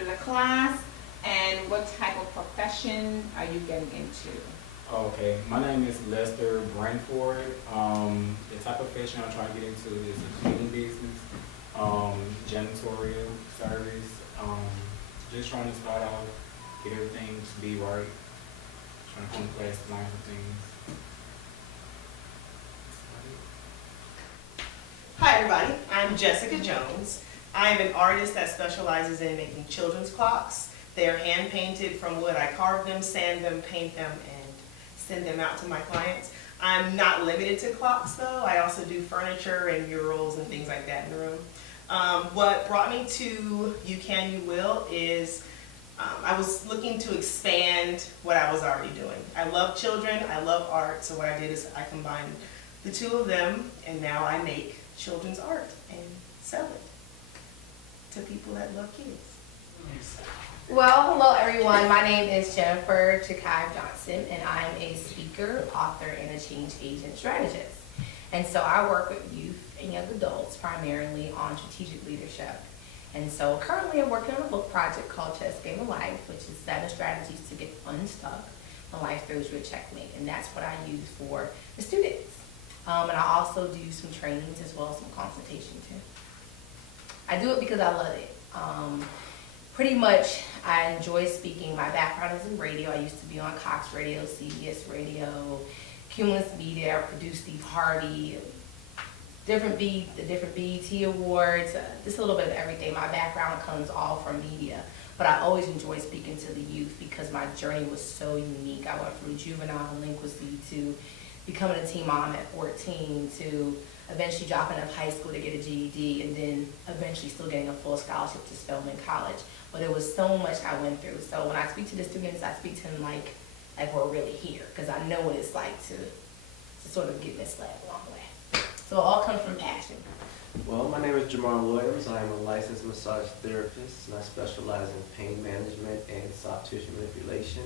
to the class, and what type of profession are you getting into? Okay, my name is Lester Branford. The type of profession I'm trying to get into is a cleaning business, janitorial service. Just trying to start out, get everything to be right. Trying to come to class to learn some things. Hi everybody, I'm Jessica Jones. I'm an artist that specializes in making children's clocks. They are hand painted from wood. I carve them, sand them, paint them, and send them out to my clients. I'm not limited to clocks though. I also do furniture and murals and things like that in the room. What brought me to You Can, You Will is I was looking to expand what I was already doing. I love children, I love art, so what I did is I combined the two of them, and now I make children's art and sell it to people that love kids. Well, hello everyone. My name is Jennifer Jakai Johnson, and I'm a speaker, author, and a change agent strategist. And so I work with youth and young adults primarily on strategic leadership. And so currently I'm working on a book project called Chess Game of Life, which is 7 strategies to get unstuck when life throws you a checkmate. And that's what I use for the students. And I also do some trainings as well as some consultation too. I do it because I love it. Pretty much, I enjoy speaking. My background is in radio. I used to be on Cox Radio, CBS Radio, Cumulus Media. I produced Steve Harvey, the different BET awards, just a little bit of everything. My background comes all from media, but I always enjoy speaking to the youth because my journey was so unique. I went from juvenile delinquency to becoming a teen mom at 14 to eventually dropping out of high school to get a GED, and then eventually still getting a full scholarship to Spelman College. But it was so much I went through. So when I speak to the students, I speak to them like we're really here, because I know what it's like to sort of get misled along the way. So it all comes from passion. Well, my name is Jamar Williams. I am a licensed massage therapist, and I specialize in pain management and soft tissue manipulation.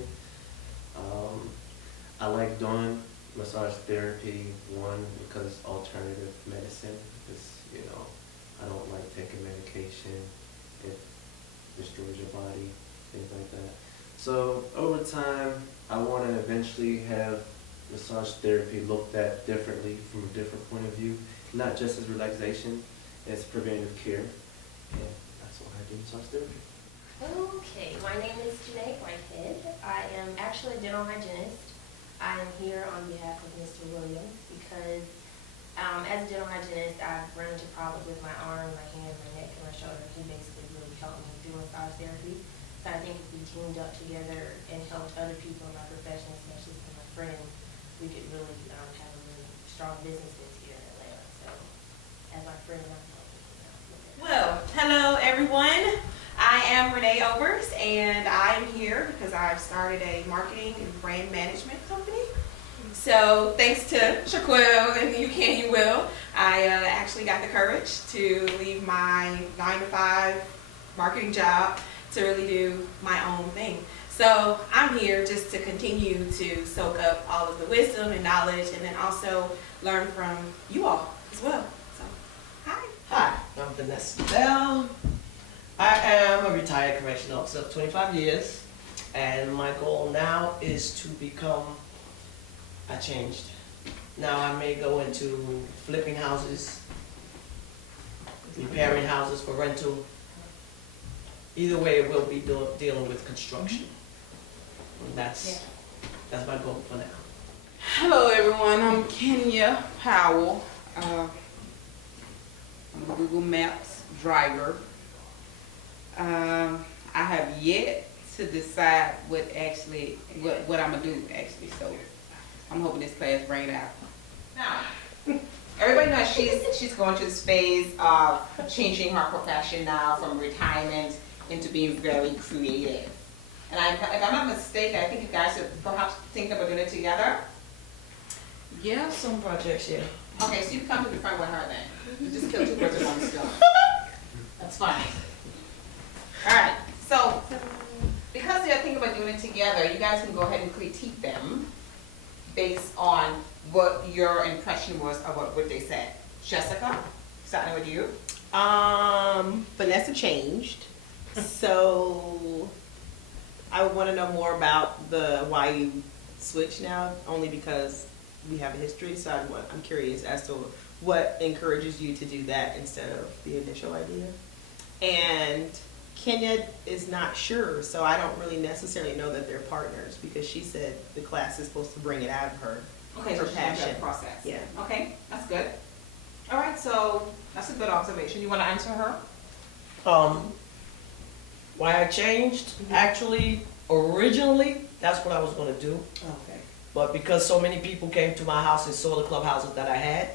I like doing massage therapy, one, because it's alternative medicine. Because, I don't like taking medication. It destroys your body, things like that. So over time, I want to eventually have massage therapy looked at differently from a different point of view, not just as relaxation, as preventive care. And that's why I do massage therapy. Okay, my name is Janae Whitehead. I am actually a dental hygienist. I am here on behalf of Mr. Williams because as a dental hygienist, I've run into problems with my arm, my hand, my neck, and my shoulder. He basically really helped me do massage therapy. So I think if we teamed up together and helped other people in my profession, especially for my friends, we could really have a really strong businesses here in Atlanta. So as my friend, I'm helping you out. Well, hello everyone. I am Renee Obers, and I am here because I've started a marketing and brand management company. So thanks to Shaquille and You Can, You Will, I actually got the courage to leave my 9-to-5 marketing job to really do my own thing. So I'm here just to continue to soak up all of the wisdom and knowledge, and then also learn from you all as well. So, hi. Hi, I'm Vanessa Bell. I am a retired correctional officer of 25 years, and my goal now is to become, I changed. Now I may go into flipping houses, repairing houses for rental. Either way, we'll be dealing with construction. And that's my goal for now. Hello everyone, I'm Kenya Powell. I'm a Google Maps driver. I have yet to decide what I'm gonna do actually, so I'm hoping this class bring it out. Now, everybody knows she's going through this phase of changing her profession now from retirement into being very creative. And if I'm not mistaken, I think you guys should perhaps think about doing it together. Yeah, some projects, yeah. Okay, so you can come to the front with her then. You just kill 2 birds with 1 stone. That's fine. All right, so because they're thinking about doing it together, you guys can go ahead and critique them based on what your impression was of what they said. Jessica, starting with you. Vanessa changed. So I want to know more about why you switched now, only because we have a history. So I'm curious as to what encourages you to do that instead of the initial idea. And Kenya is not sure, so I don't really necessarily know that they're partners because she said the class is supposed to bring it out of her. Okay, Her so she has passion. that process. Yeah. Okay, that's good. All right, so that's a good observation. You want to answer her? Why I changed? Actually, originally, that's what I was gonna do. Okay. But because so many people came to my house and saw the clubhouses that I had,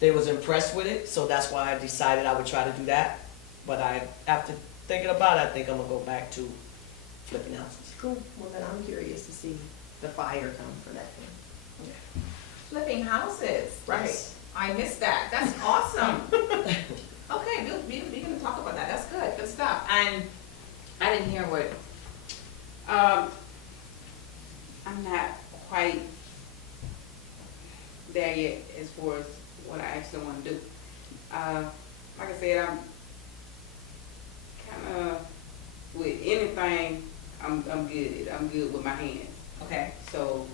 they was impressed with it, so that's why I decided I would try to do that. But after thinking about it, I think I'm gonna go back to flipping houses. Cool. Well, then I'm curious to see the fire come for that thing. Flipping houses. Right. I missed that. That's awesome. Okay, we're gonna talk about that. That's good. Good stuff. And I didn't hear what. I'm not quite there yet as far as what I actually want to do. Like I said, I'm kind of with anything. I'm good. I'm good with my hands. Okay. So,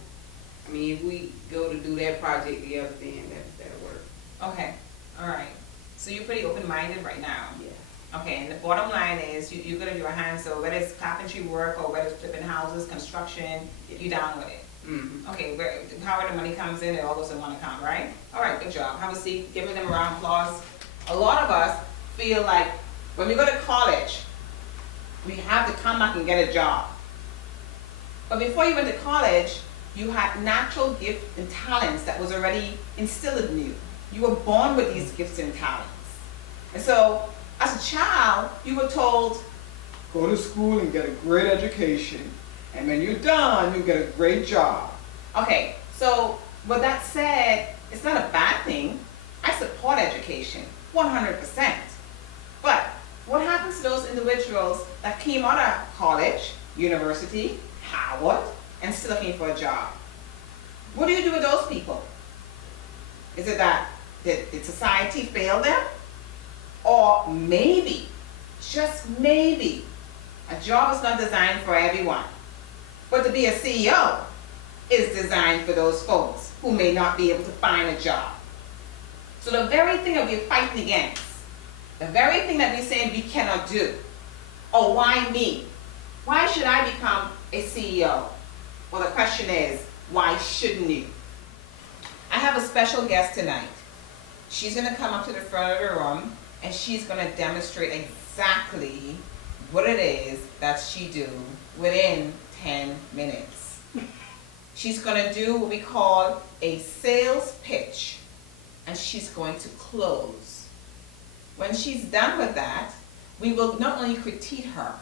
I mean, if we go to do that project together, then that'll work. Okay. All right. So you're pretty open-minded right now. Yeah. Okay. And the bottom line is you're gonna do your hands. So whether it's carpentry work or whether it's flipping houses, construction, you down with it. Mm-hmm. Okay. However the money comes in, it all goes in one account, right? All right. Good job. Have a seat. Give them a round of applause. A lot of us feel like when we go to college, we have to come back and get a job. But before you went to college, you had natural gifts and talents that was already instilled in you. You were born with these gifts and talents. And so, as a child, you were told, Go to school and get a great education. And when you're done, you get a great job. okay, so with that said, it's not a bad thing. I support education, 100%. But what happens to those individuals that came out of college, university, Howard, and still looking for a job? What do you do with those people? Is it that did society fail them? Or maybe, just maybe, a job is not designed for everyone. But to be a CEO is designed for those folks who may not be able to find a job. So the very thing that we're fighting against, the very thing that we're saying we cannot do, or why me? Why should I become a CEO? Well, the question is, why shouldn't you? I have a special guest tonight. She's gonna come up to the front of the room and she's gonna demonstrate exactly what it is that she do within 10 minutes. She's gonna do what we call a sales pitch, and she's going to close. When she's done with that, we will not only critique her,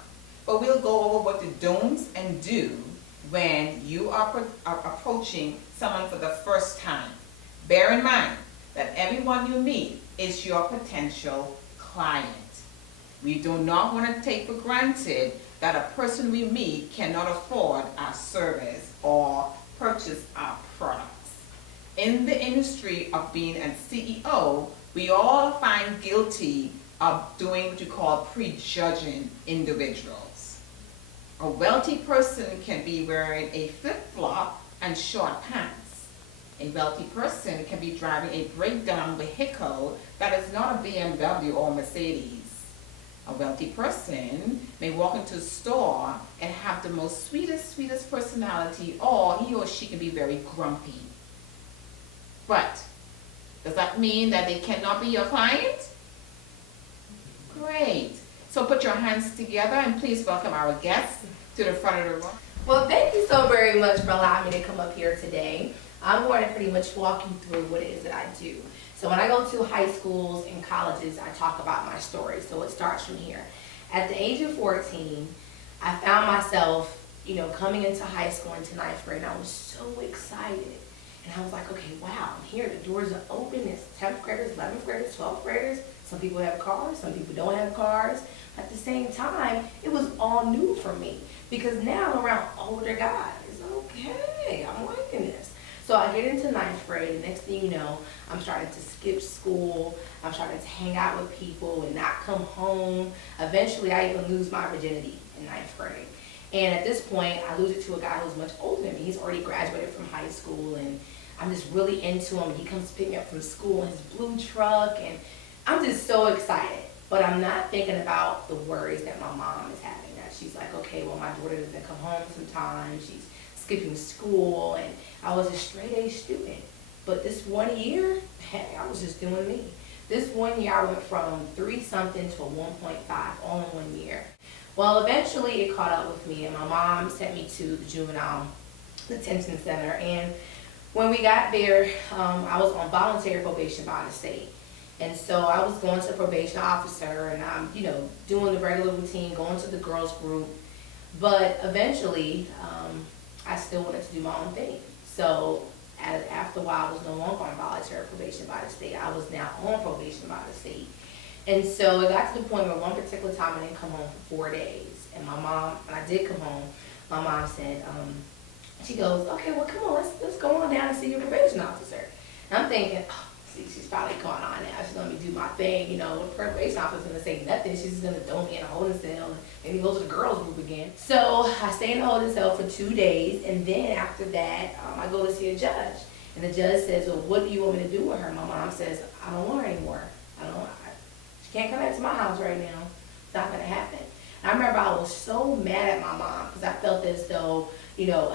but we'll go over what the don'ts and do when you are approaching someone for the first time. Bear in mind that everyone you meet is your potential client. We do not want to take for granted that a person we meet cannot afford our service or purchase our products. In the industry of being a CEO, we all find guilty of doing what you call prejudging individuals. A wealthy person can be wearing a flip-flop and short pants. A wealthy person can be driving a breakdown vehicle that is not a BMW or Mercedes. A wealthy person may walk into a store and have the most sweetest personality, or he or she can be very grumpy. But does that mean that they cannot be your client? Great. So put your hands together and please welcome our guests to the front of the room. Well, thank you so very much for allowing me to come up here today. I'm going to pretty much walk you through what it is that I do. So when I go to high schools and colleges, I talk about my story. So it starts from here. At the age of 14, I found myself, coming into high school into ninth grade, and I was so excited. And I was like, okay, wow, I'm here. The doors are open. It's 10th graders, 11th graders, 12th graders. Some people have cars, some people don't have cars. At the same time, it was all new for me because now I'm around older guys. Okay, I'm liking this. So I get into ninth grade, and next thing you know, I'm starting to skip school, I'm starting to hang out with people and not come home. Eventually, I even lose my virginity in ninth grade. And at this point, I lose it to a guy who's much older than me. He's already graduated from high school, and I'm just really into him. He comes to pick me up from school in his blue truck, and I'm just so excited. But I'm not thinking about the worries that my mom is having. That she's like, okay, well, my daughter doesn't come home sometimes. She's skipping school, and I was a straight A student. But this 1 year, hey, I was just doing me. This 1 year, I went from 3-something to a 1.5 all in 1 year. Well, eventually it caught up with me, and my mom sent me to the juvenile detention center. And when we got there, I was on voluntary probation by the state. And so I was going to a probation officer, and I'm, doing the regular routine, going to the girls group. But eventually, I still wanted to do my own thing. So after a while, I was no longer on voluntary probation by the state. I was now on probation by the state. And so it got to the point where one particular time I didn't come home for 4 days. And my mom, when I did come home, my mom said, she goes, okay, well, come on, let's go on down and see your probation officer. And I'm thinking, she's probably going on now. She's going to do my thing, the probation officer's going to say nothing. She's just going to throw me in a holding cell and maybe go to the girls group again. So I stay in the holding cell for 2 days, and then after that, I go to see a judge. And the judge says, well, what do you want me to do with her? My mom says, I don't want her anymore. She can't come back to my house right now. It's not going to happen. And I remember I was so mad at my mom because I felt as though,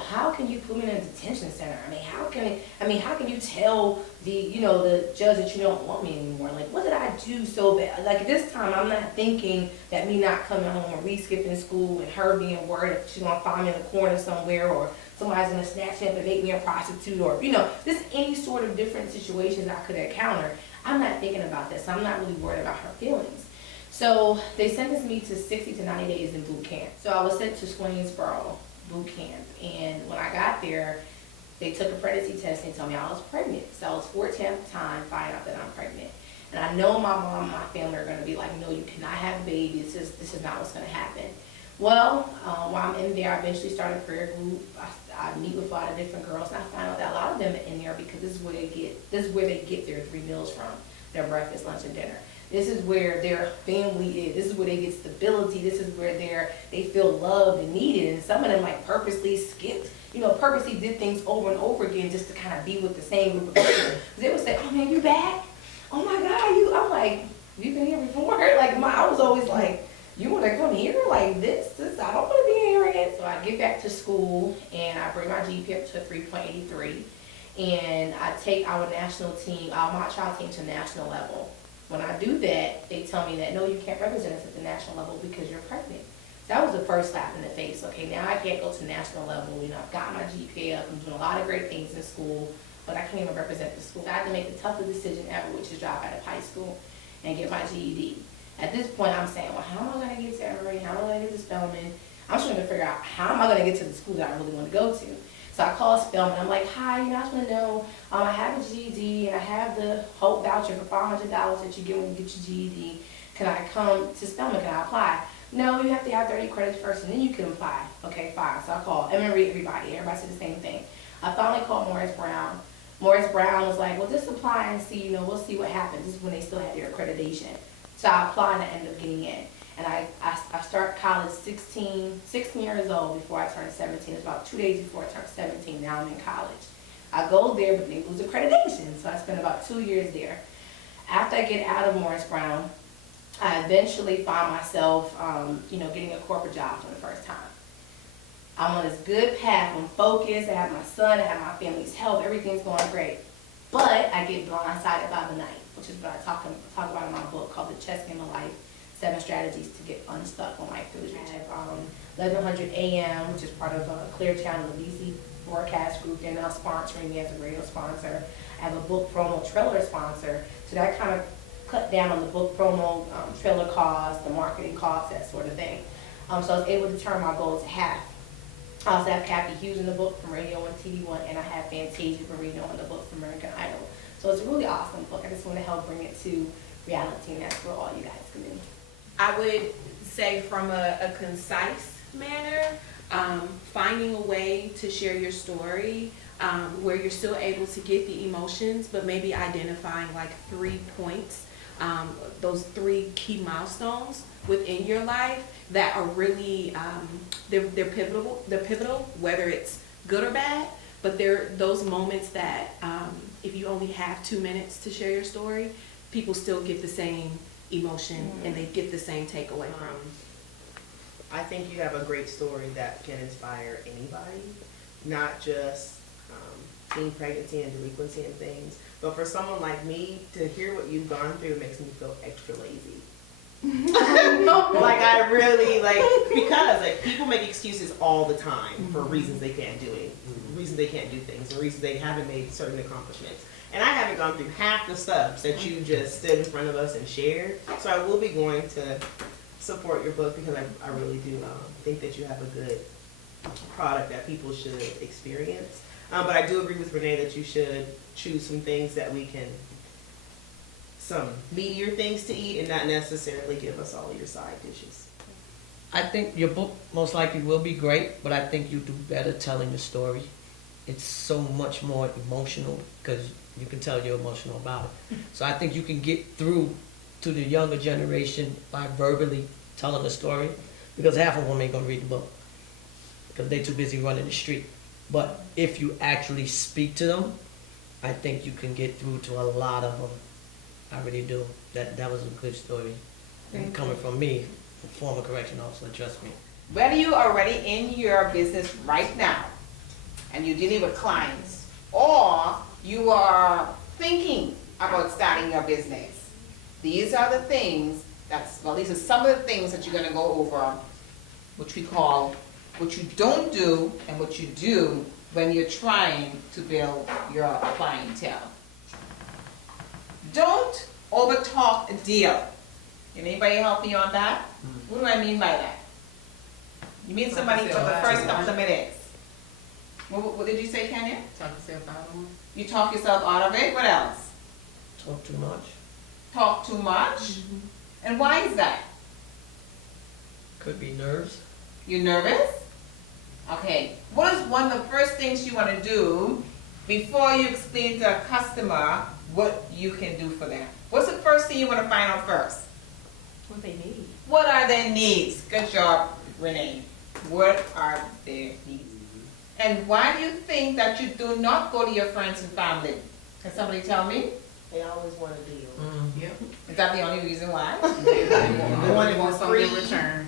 how can you put me in a detention center? How can you tell the judge that you don't want me anymore? Like, what did I do so bad? Like, this time I'm not thinking that me not coming home or re-skipping school and her being worried if she's going to find me in a corner somewhere or somebody's going to snatch me up and make me a prostitute or, just any sort of different situations I could encounter. I'm not thinking about that, so I'm not really worried about her feelings. So they sentenced me to 60 to 90 days in boot camp. So I was sent to Swainsboro boot camp, and when I got there, they took a pregnancy test and told me I was pregnant. So I was 14 at the time, finding out that I'm pregnant. And I know my mom and my family are going to be like, no, you cannot have a baby. This is not what's going to happen. Well, while I'm in there, I eventually started a prayer group. I meet with a lot of different girls, and I find out that a lot of them are in there because this is where they get their 3 meals from, their breakfast, lunch, and dinner. This is where their family is. This is where they get stability. This is where they feel loved and needed. And some of them purposely skipped, purposely did things over and over again just to kind of be with the same group of people. They would say, oh man, you back? Oh my God, I'm like, you've been here before? I was always like, you want to come here like this? I don't want to be here again. So I get back to school and I bring my GPA up to a 3.83. And I take our national team, my child team to national level. When I do that, they tell me that, no, you can't represent us at the national level because you're pregnant. That was the first slap in the face. Okay, now I can't go to national level. I've got my GPA up. I'm doing a lot of great things in school, but I can't even represent the school. So I had to make the toughest decision ever, which is drop out of high school and get my GED. At this point, I'm saying, well, how am I going to get to Emory? How am I going to get to Spelman? I'm trying to figure out how am I going to get to the school that I really want to go to. So I call Spelman. I'm like, hi, I just want to know, I have a GED and I have the Hope voucher for $500 that you get when you get your GED. Can I come to Spelman? Can I apply? No, you have to have 30 credits first and then you can apply. Okay, fine. So I called everybody. Everybody said the same thing. I finally called Morris Brown. Morris Brown was like, well, just apply and see, we'll see what happens. This is when they still had their accreditation. So I applied and I ended up getting in. And I started college 16 years old before I turned 17. It's about 2 days before I turned 17. Now I'm in college. I go there, but they lose accreditation. So I spent about 2 years there. After I get out of Morris Brown, I eventually find myself, getting a corporate job for the first time. I'm on this good path. I'm focused. I have my son. I have my family's health. Everything's going great. But I get blindsided by the night, which is what I talk about in my book called The Chess Game of Life. 7 strategies to get unstuck when life throws you. I have 1100 AM, which is part of Clear Channel, the DC broadcast group. They're now sponsoring me as a radio sponsor. I have a book promo trailer sponsor. So that kind of cut down on the book promo, trailer costs, the marketing costs, that sort of thing. So I was able to turn my goal to half. I also have Kathy Hughes in the book from Radio and TV1, and I have Fantasia Barrino in the book from American Idol. So it's a really awesome book. I just want to help bring it to reality, and that's where all you guys come in. I would say from a concise manner, finding a way to share your story where you're still able to get the emotions, but maybe identifying like 3 points, those 3 key milestones within your life that are really, they're pivotal, whether it's good or bad, but they're those moments that, if you only have 2 minutes to share your story, people still get the same emotion and they get the same takeaway from. I think you have a great story that can inspire anybody, not just teen pregnancy and delinquency and things, but for someone like me, to hear what you've gone through makes me feel extra lazy. Like I really because people make excuses all the time for reasons they can't do it, reasons they can't do things, and reasons they haven't made certain accomplishments. And I haven't gone through half the steps that you just stood in front of us and shared. So I will be going to support your book because I really do think that you have a good product that people should experience. But I do agree with Renee that you should choose some things that we can, some meatier things to eat and not necessarily give us all your side dishes. I think your book most likely will be great, but I think you do better telling the story. It's so much more emotional because you can tell you're emotional about it. So I think you can get through to the younger generation by verbally telling the story, because half of them ain't gonna read the book because they're too busy running the street. But if you actually speak to them, I think you can get through to a lot of them. I really do. That was a good story. And coming from me, a former correction officer, trust me. Whether you are already in your business right now and you're dealing with clients, or you are thinking about starting your business, these are the things these are some of the things that you're going to go over, which we call what you don't do and what you do when you're trying to build your clientele. Don't overtalk a deal. Can anybody help me on that? What do I mean by that? You meet somebody for the first couple of minutes. What did you say, Kenya? Talk yourself out of it. You talk yourself out of it. What else? Talk too much. Talk too much? And why is that? Could be nerves. You nervous? Okay. What is one of the first things you want to do before you explain to a customer what you can do for them? What's the first thing you want to find out first? What they need. What are their needs? Good job, Renee. What are their needs? And why do you think that you do not go to your friends and family? Can somebody tell me? They always want a deal. Yep. Is that the only reason why? They want something in return.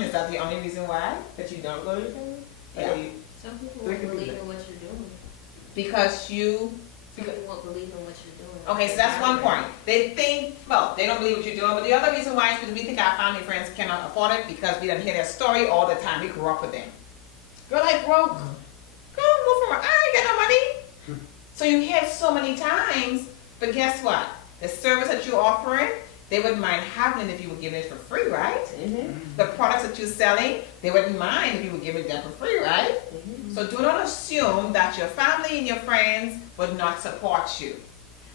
Is that the only reason why that you don't go to your family? Yeah. Some people They won't can do believe that. in what you're doing. Because you. Some people won't believe in what you're doing. Okay, so that's one point. They think, well, they don't believe what you're doing, but the other reason why is because we think our family and friends cannot afford it because we don't hear their story all the time. We grew up with them. You're like broke. Girl, move from I ain't got no money. So you hear it so many times, but guess what? The service that you're offering, they wouldn't mind having it if you were giving it for free, right? The products that you're selling, they wouldn't mind if you were giving them for free, right? So do not assume that your family and your friends would not support you.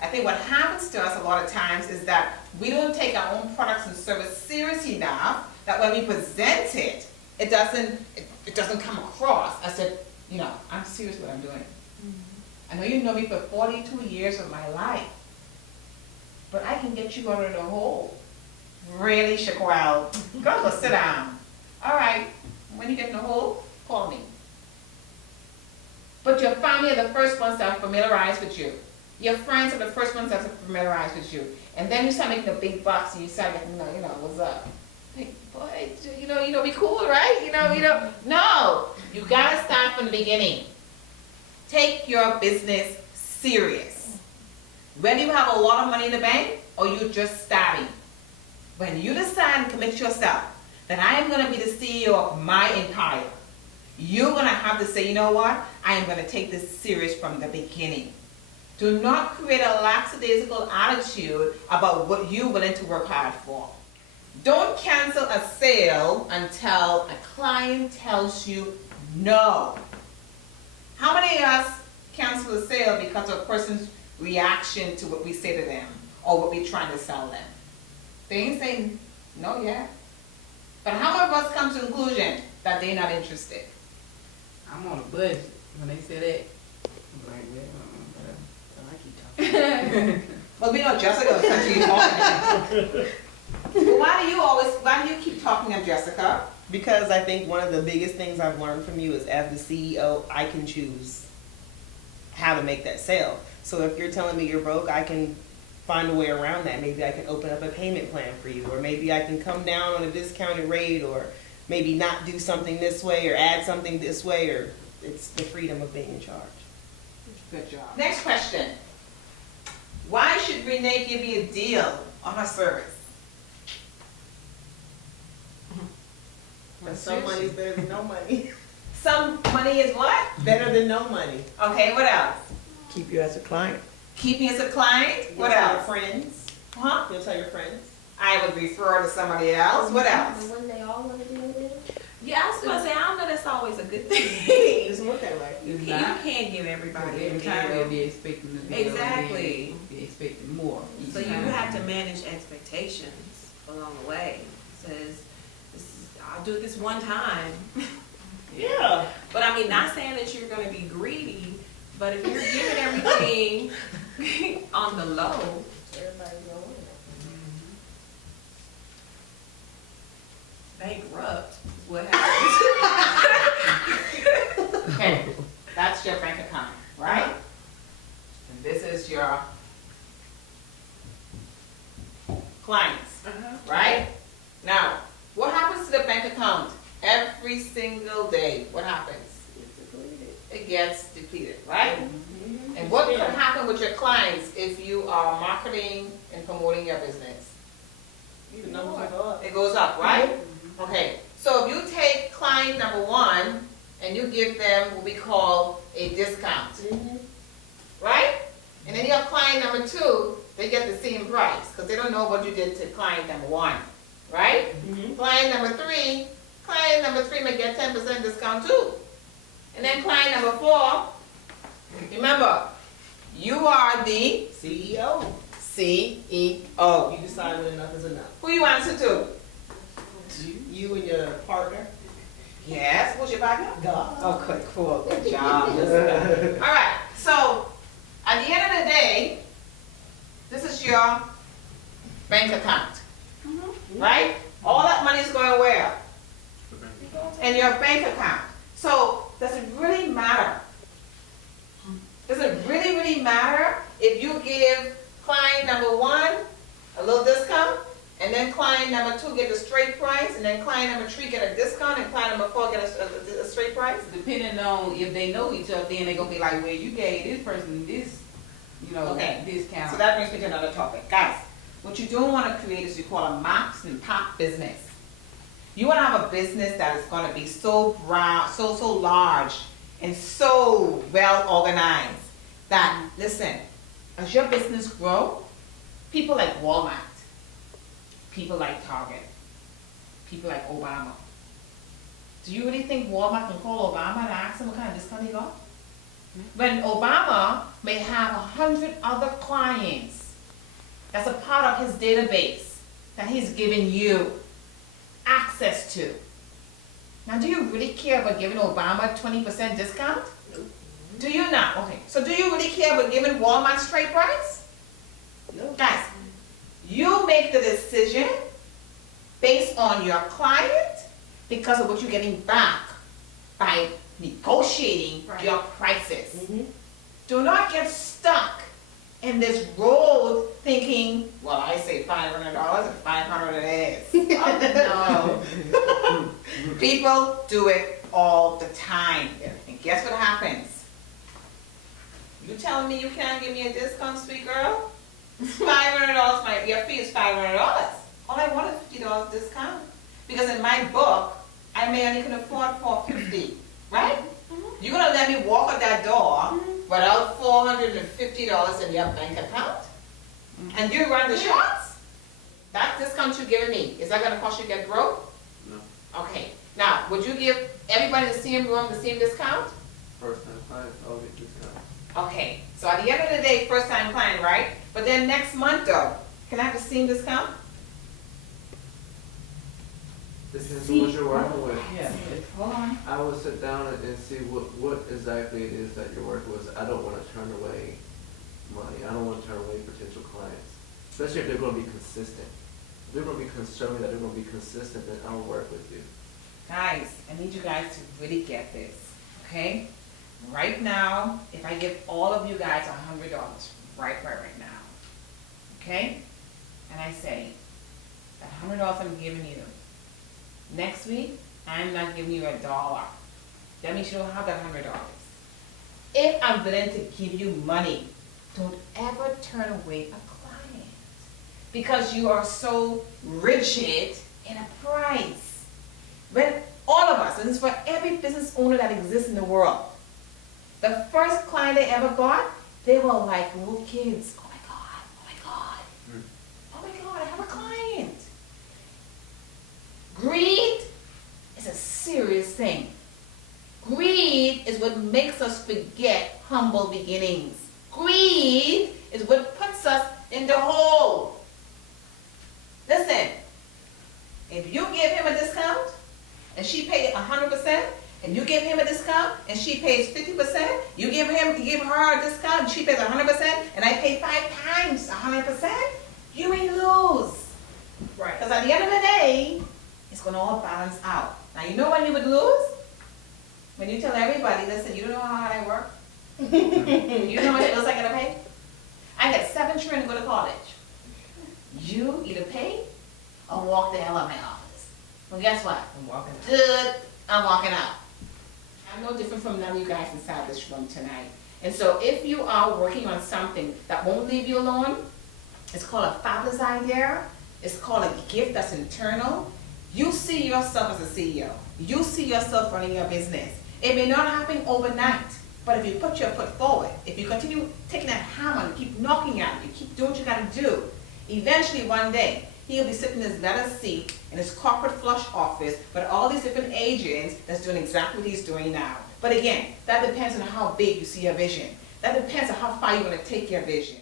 I think what happens to us a lot of times is that we don't take our own products and service seriously enough that when we present it, it doesn't come across as if, I'm serious what I'm doing. I know you know me for 42 years of my life, but I can get you out of the hole. Really, Shaquille? Go sit down. All right, when you get in the hole, call me. But your family are the first ones that are familiarized with you. Your friends are the first ones that are familiarized with you. And then you start making the big bucks and you start getting, what's up? Like, boy, be cool, right? No, you gotta start from the beginning. Take your business serious. Whether you have a lot of money in the bank or you're just starting. When you decide and commit yourself that I am gonna be the CEO of my empire, you're gonna have to say, you know what? I am gonna take this serious from the beginning. Do not create a lackadaisical attitude about what you're willing to work hard for. Don't cancel a sale until a client tells you no. How many of us cancel a sale because of a person's reaction to what we say to them or what we're trying to sell them? They ain't saying no yet. But how many of us come to the conclusion that they're not interested? I'm on a budget when they say that. Like, well, I keep talking. Well, we know Jessica will continue talking. Well, why do you keep talking of Jessica? Because I think one of the biggest things I've learned from you is as the CEO, I can choose how to make that sale. So if you're telling me you're broke, I can find a way around that. Maybe I can open up a payment plan for you, or maybe I can come down on a discounted rate, or maybe not do something this way or add something this way, or it's the freedom of being in charge. Good job. Next question. Why should Renee give you a deal on her service? But some money is better than no money. Some money is what? Better than no money. Okay, what else? Keep you as a client. Keep me as a client? What You'll tell your else? friends. Huh? You'll tell your friends. I would refer to somebody else. What else? When they all want to do it. Yeah, I was gonna say, I don't know that's always a good thing. Doesn't work that way. You It's can't, not. you can't give everybody a Every time they'll deal. be expecting the deal. Exactly. They'll be expecting more. each So you time. have to manage expectations along the way. Says, I'll do it this one time. Yeah. But I mean, not saying that you're gonna be greedy, but if you're giving everything on the low, Everybody's gonna win. bankrupt, is what happens. Okay, that's your bank account, right? And this is your clients, right? Now, what happens to the bank account every single day? What happens? It gets depleted, right? And what can happen with your clients if you are marketing and promoting your business? The numbers will go up. It goes up, right? Okay, so if you take client number one and you give them what we call a discount, right? And then you have client number two, they get the same price because they don't know what you did to client number one, right? Client number three may get 10% discount too. And then client number four, remember, you are the CEO. CEO. You decide when enough is enough. Who you answer to? You and your partner. Yes, who's your partner? God. Okay, cool, good job. All right, so at the end of the day, this is your bank account, right? All that money is going where? In your bank account. So does it really matter? Does it really matter if you give client number one a little discount, and then client number two get a straight price, and then client number three get a discount, and client number four get a straight price? Depending on if they know each other, then they're gonna be like, well, you gave this person this, Okay. discount. So that brings me to another topic. Guys, what you don't want to create is you call a max and pop business. You want to have a business that is going to be so broad, so large, and so well organized that, listen, as your business grow, people like Walmart, people like Target, people like Obama. Do you really think Walmart can call Obama and ask him what kind of discount he got? When Obama may have 100 other clients that's a part of his database that he's giving you access to. Now, do you really care about giving Obama 20% discount? Do you not? Okay, so do you really care about giving Walmart straight price? No. Guys, you make the decision based on your client because of what you're getting back by negotiating Right. your prices. Do not get stuck in this road thinking, well, I say $500 and 500 it is. Oh, no. People do it all the time. And guess what happens? You telling me you can't give me a discount, sweet girl? $500, your fee is $500. All I want is $50 discount. Because in my book, I may only can afford $450, right? You're gonna let me walk out that door without $450 in your bank account? And you run the shots? That discount you're giving me, is that gonna cost you to get broke? No. Okay, now, would you give everybody in the same room the same discount? First time clients, I'll get discount. Okay, so at the end of the day, first time client, right? But then next month though, can I have the same discount? Depends on what you're working with. Yeah, hold on. I would sit down and see what exactly it is that you're working with. I don't wanna turn away money. I don't wanna turn away potential clients, especially if they're gonna be consistent. If they're gonna be concerned that they're gonna be consistent, then I'll work with you. Guys, I need you guys to really get this, okay? Right now, if I give all of you guys $100, right now, okay? And I say, that $100 I'm giving you, next week, I'm not giving you $1. That means you don't have that $100. If I'm willing to give you money, don't ever turn away a client. Because you are so rigid in a price. When all of us, and this is for every business owner that exists in the world, the first client they ever got, they were like little kids. Oh my God, oh my God, oh my God, I have a client. Greed is a serious thing. Greed is what makes us forget humble beginnings. Greed is what puts us in the hole. Listen, if you give him a discount and she pays 100%, and you give him a discount and she pays 50%, you give her a discount and she pays 100%, and I pay 5 times 100%, you may lose. Right. Because at the end of the day, it's going to all balance out. Now, you know when you would lose? When you tell everybody, listen, you don't know how hard I work? You know how much bills I gotta pay? I got 7 children to go to college. You either pay or walk the hell out of my office. Well, guess what? I'm walking. Good, I'm walking out. I'm no different from none of you guys inside this room tonight. And so if you are working on something that won't leave you alone, it's called a fabulous idea. It's called a gift that's internal. You see yourself as a CEO. You see yourself running your business. It may not happen overnight, but if you put your foot forward, if you continue taking that hammer and keep knocking at it, you keep doing what you gotta do, eventually one day, he'll be sitting in his leather seat in his corporate flush office with all these different agents that's doing exactly what he's doing now. But again, that depends on how big you see your vision. That depends on how far you want to take your vision.